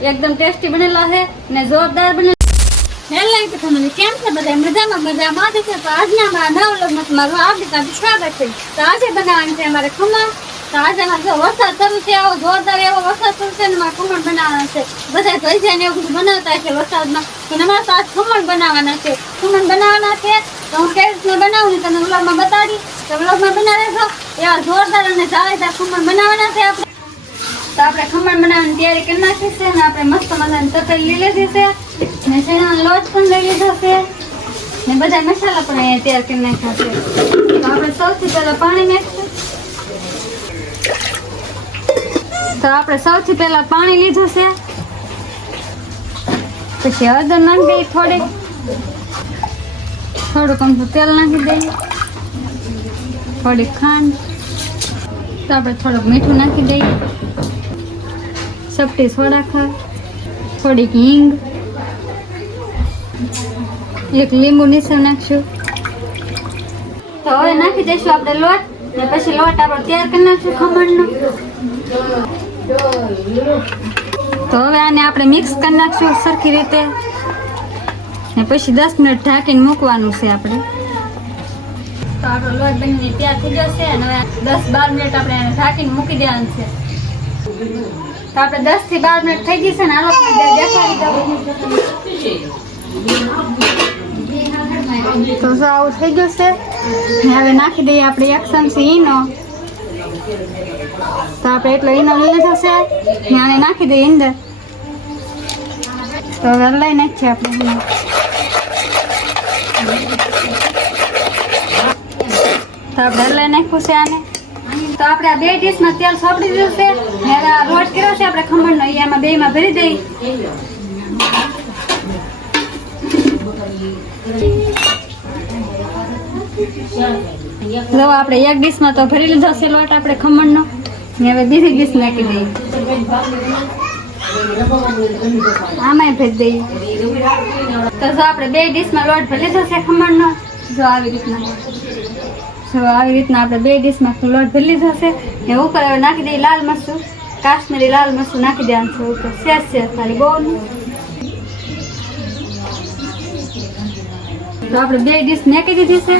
एकदम टेस्टी बनेला है ने जोरदार बने। હેલો તમને કેમ છે બધા મજામાં છે તો આજના મારા નવા વ્લોગમાં તમારું હાર્દિક સ્વાગત છે। તો આજે બનાવવાનું છે અમારે ખમણ। તો આજે જો વરસાદ શરૂ છે આવો જોરદાર એવો વરસાદ શરૂ છે ને મારે ખમણ બનાવવાના છે। બધા જોઈ જાય ને એવું બધું બનાવતા છે વરસાદમાં તો અમારે તો આજ ખમણ બનાવવાના છે। ખમણ બનાવવાના છે તો હું કેવી રીતના બનાવું ને તમને વ્લોગમાં બતાડી તો વ્લોગમાં બનાવી દેજો। એવા જોરદાર અને જાળીદાર ખમણ બનાવવાના છે આપણે। તો આપણે ખમણ બનાવવાની તૈયારી કરી નાખી છે ને આપણે મસ્ત મજાની તપેલી લઈ લીધી છે ને શેણાનો લોટ પણ લઈ લીધો છે ને બધા મસાલા પણ અહીંયા તૈયાર કરી નાખ્યા છે। તો આપણે સૌથી પહેલા પાણી નાખીશું। તો આપણે સૌથી પહેલા પાણી લીધું છે પછી હળદર નાખી દઈએ થોડુંક અમથું તેલ નાખી દઈએ થોડીક ખાંડ તો આપણે થોડુંક મીઠું નાખી દઈએ ચપટી સોડા ખાંડ થોડીક હિંગ એક લીંબુ નીચે નાખશું। તો હવે નાખી દઈશું આપણે લોટ ને પછી લોટ આપણે તૈયાર કરી નાખશું ખમણનો। તો હવે આને આપણે મિક્સ કરી નાખશું સરખી રીતે ને પછી 10 મિનિટ ઢાંકીને મૂકવાનું છે આપણે। તો આપણો લોટ બનીને તૈયાર થઈ જશે અને હવે 10-12 મિનિટ આપણે એને ઢાંકીને મૂકી દેવાનું છે। તો આપણે 10 થી 12 મિનિટ થઈ ગઈ છે ને હાલો દેખાડી દઉં। તો આવું થઈ ગયું છે ને હવે નાખી દઈએ આપણે 1 ચમચી ઈનો। તો આપણે એટલો ઈનો લઈ લીધો છે ને આને નાખી દઈએ અંદર। તો હવે લઈ નાખીએ આપણે ઈનો। તો આપણે લઈ નાખ્યું છે આને। તો આપણે આ બે ડીશમાં તેલ સોંપડી દીધું છે ને હવે આ લોટ કર્યો છે આપણે ખમણનો એ આમાં બેમાં ભરી દઈએ। જો આપણે એક ડીશમાં તો ભરી લીધો છે લોટ આપણે ખમણનો ને હવે બીજી ડીશ નાખી દઈએ આમાંય ભરી દઈએ। તો જો આપણે બે ડીશમાં લોટ ભરી લીધો છે ખમણનો જો આવી રીતના આપણે બે ડીશમાં લોટ ભરી લીધો છે ને ઉપર હવે નાખી દઈએ લાલ મરચું કાશ્મીરી લાલ મરચું નાખી દેવાનું છે ઉપર શેષ ખાલી બહુ નહીં। તો આપણે બે ડીશ નાખી દીધી છે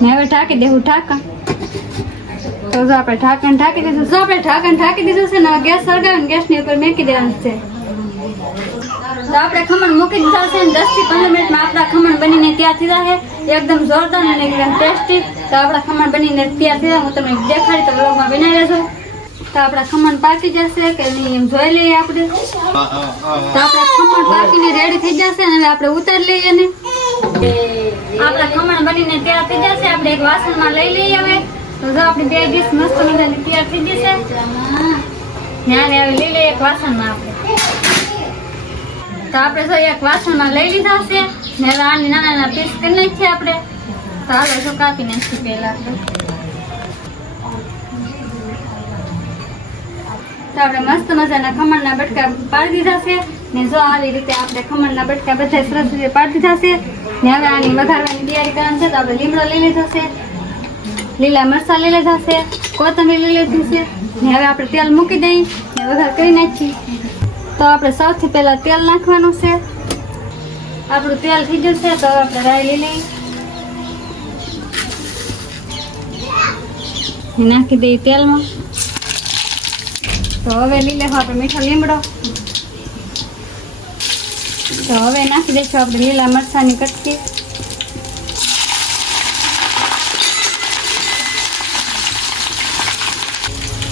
ને હવે ઢાંકી દેવું ઢાંકણ। તો જો આપણે ઢાંકણ ઢાંકી દીધું છે ને ગેસ સળગાવીને ગેસની ઉપર મૂકી દેવાનું છે। તો આપણે ખમણ મૂકી દીધા છે ને 10 થી 15 મિનિટમાં આપણા ખમણ બનીને તૈયાર થઈ જશે એકદમ જોરદાર અને એકદમ ટેસ્ટી। તો આપણા ખમણ બનીને તૈયાર થઈ જાય હું તમને દેખાડી તો વ્લોગમાં બનાવી લેજો। તો આપણા ખમણ પાકી જશે કે નહીં એમ જોઈ લઈએ આપણે। તો આપણા ખમણ પાકીને રેડી થઈ જશે અને હવે આપણે ઉતારી લઈએ ને આપણા ખમણ બનીને તૈયાર થઈ જશે આપણે એક વાસણમાં લઈ લઈએ હવે। તો જો આપણી બે ડીશ મસ્ત મજાની તૈયાર થઈ જશે ધ્યાન હવે લઈ લઈએ એક વાસણમાં આપણે। તો આપણે જો એક વાસણમાં લઈ લીધા છે ને હવે આની નાના પીસ કરી નાખીએ આપણે। તો હાલો જો કાપી નાખીએ પહેલા આપણે। તો આપણે મસ્ત મજાના ખમણના બટકા પાડી દીધા છે ને જો આવી રીતે આપણે ખમણના બટકા બધા સરસ રીતે પાડી દીધા છે ને હવે આની વઘારવાની તૈયારી કરવાની છે। તો આપણે લીમડો લઈ લીધો છે લીલા મરચાં લઈ લીધા છે કોથમીર લઈ લીધી છે ને હવે આપણે તેલ મૂકી દઈએ ને વઘાર કરી નાખીએ। તો આપણે સૌથી પહેલા તેલ નાખવાનું છે આપણું તેલ થઈ ગયું છે તો આપણે રાઈ લઈ લઈએ નાખી દઈએ તેલમાં। તો હવે લઈ લેવું આપણે મીઠો લીમડો। તો હવે નાખી દઈશું આપણે લીલા મરચાંની કટકી।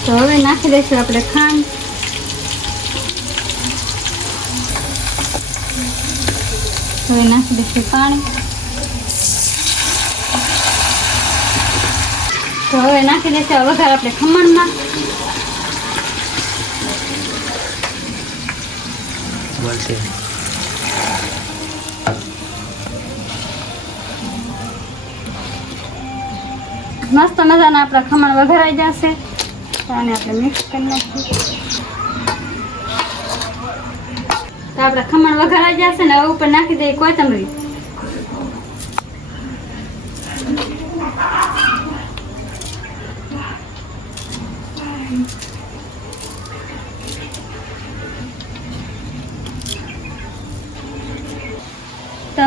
તો હવે નાખી દઈશું આપણે ખાંડ। હવે નાખી દઈશું પાણી। તો હવે નાખી દઈશું વઘાર આપણે ખમણમાં। મસ્ત મજાના આપણા ખમણ વઘારાઈ જશે તો આને આપણે મિક્સ કરી નાખીએ। તો આપણા ખમણ વઘારાઈ જશે ને હવે ઉપર નાખી દઈએ કોથમરી।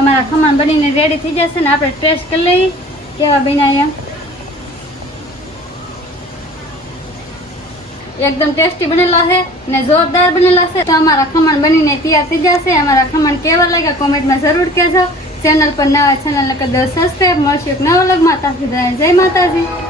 અમારા ખમણ બનીને રેડી થઈ જશે ને આપણે ટેસ્ટ કરી લઈએ કેવા બન્યા એમ. એકદમ ટેસ્ટી બનેલા છે ને જોરદાર બનેલા છે. તો અમારા ખમણ બનીને તૈયાર થઈ જશે. અમારા ખમણ કેવા લાગ્યા કોમેન્ટમાં જરૂર કહેજો. ચેનલ પર નવા ચેનલને કરી દો સબસ્ક્રાઈબ. મળશું એક નવા વ્લોગમાં. ત્યાં સુધી જય માતાજી.